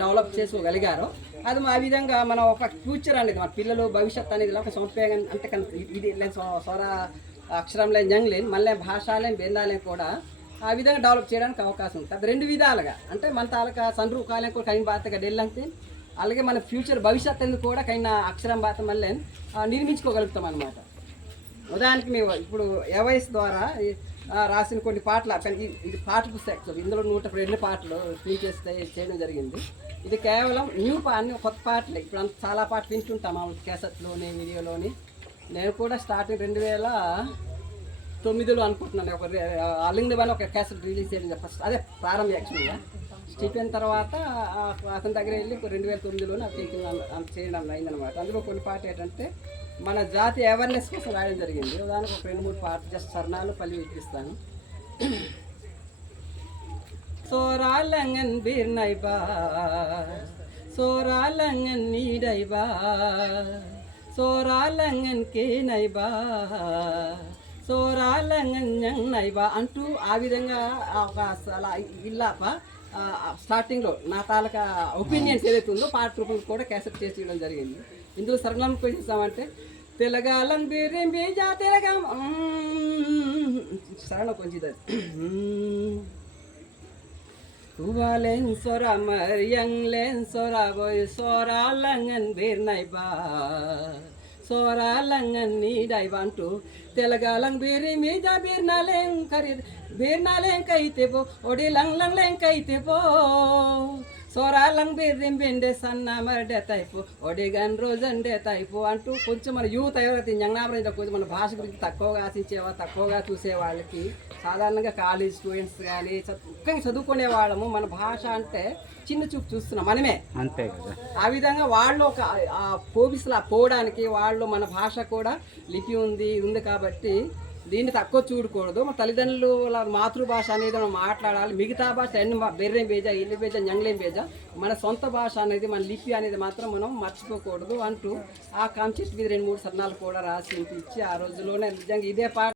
develop చేసుకోగలిగారో అది ఆ విధంగా మనం ఒక ఫ్యూచర్ అనేది మన పిల్లలు భవిష్యత్ అనేది ఒక సంపేగం అంటే ఇది స్వర అక్షరం లేని జంగ్ లేని మళ్ళీ భాషలేని బెందాలేని కూడా ఆ విధంగా డెవలప్ చేయడానికి అవకాశం ఉంటుంది అది రెండు విధాలుగా అంటే మన తాలూకా సండ్రు కాలం కూడా కైన బాతగా డెల్లంతే అలాగే మన ఫ్యూచర్ భవిష్యత్ అనేది కూడా కైన అక్షరం బాత మళ్ళీ నిర్మించుకోగలుగుతాం అనమాట ఉదాహరణకి మేము ఇప్పుడు ఏవైఎస్ ద్వారా రాసిన కొన్ని పాటలు ఇది పాట పుస్తకం ఇందులో 102 పాటలు ప్రింట్ చేస్తే చేయడం జరిగింది ఇది కేవలం అన్ని కొత్త పాటలే ఇప్పుడు అంత చాలా పాటలు వింటుంటాం క్యాసెట్లోని వీడియోలోని నేను కూడా స్టార్టింగ్ 2009లో అనుకుంటున్నాను ఒక అలింగ్ వల్ల ఒక క్యాసెట్ రిలీజ్ చేయడం ఫస్ట్ అదే ప్రారంభం యాక్చువల్గా స్టీఫెన్ తర్వాత అతని దగ్గర వెళ్ళి 2009లోనే అది చేయడం అయిందనమాట అందులో కొన్ని పాటలు ఏంటంటే మన జాతి అవేర్నెస్ కోసం రాయడం జరిగింది దానికి ఒక 2-3 పాటలు జస్ట్ సర్నాలు పల్లి వినిపిస్తాను సోరాలంగన్ బీర్నైబా సోరాలంగన్ నీడైబా సోరాలంగన్ కేనైబా సోరాలంగన్ నైబా అంటూ ఆ విధంగా ఒక ఇల్లాప స్టార్టింగ్లో నా తాలూకా ఒపీనియన్స్ ఏదైతే ఉందో పాట రూపంలో కూడా క్యాసెట్ చేసి ఇవ్వడం జరిగింది ఇందులో సరళం పోయి చేస్తామంటే తెలగాలం బీరేం బీజా తెలగా సరళ కొంచెం తువాలెన్ సొరా మరియంగ్లెన్ సొరా బోయ్ సోరా లంగన్ బీర్నైబా సోరా లంగన్ నీడైబా అంటూ తెలగాలం బీరి మీజా బీర్నాలేం ఖరీద్ బీర్నాలేం కైతే పో ఒడి లంగ్ లంగ్ లేం కైతే పో సోరాలంగ్ బీర్రిం బెండే సన్న మరడే తైపు ఒడిగన్ రోజండే తైపు అంటూ కొంచెం మన యూత్ ఎవరైతే జంగనామరం కొంచెం మన భాష గురించి తక్కువగా ఆశించేవా తక్కువగా చూసే వాళ్ళకి సాధారణంగా కాలేజ్ స్టూడెంట్స్ కానీ ముఖ్యంగా చదువుకునే వాళ్ళము మన భాష అంటే చిన్న చూపు చూస్తున్నాం మనమే అంతే కదా ఆ విధంగా వాళ్ళు ఒక పోబిస్లా పోవడానికి వాళ్ళు మన భాష కూడా లిపి ఉంది కాబట్టి దీన్ని తక్కువ చూడకూడదు మన తల్లిదండ్రులు వాళ్ళ మాతృభాష అనేది మనం మాట్లాడాలి మిగతా భాష ఎన్ని బెర్రేం బేజా ఇల్లు బేజా జంగ్లేం బేజా మన సొంత భాష అనేది మన లిపి అనేది మాత్రం మనం మర్చిపోకూడదు అంటూ ఆ కాన్సెప్ట్ మీద 2-3 సర్నాలు కూడా రాసి ఇచ్చి ఆ రోజుల్లోనే నిజంగా ఇదే పాట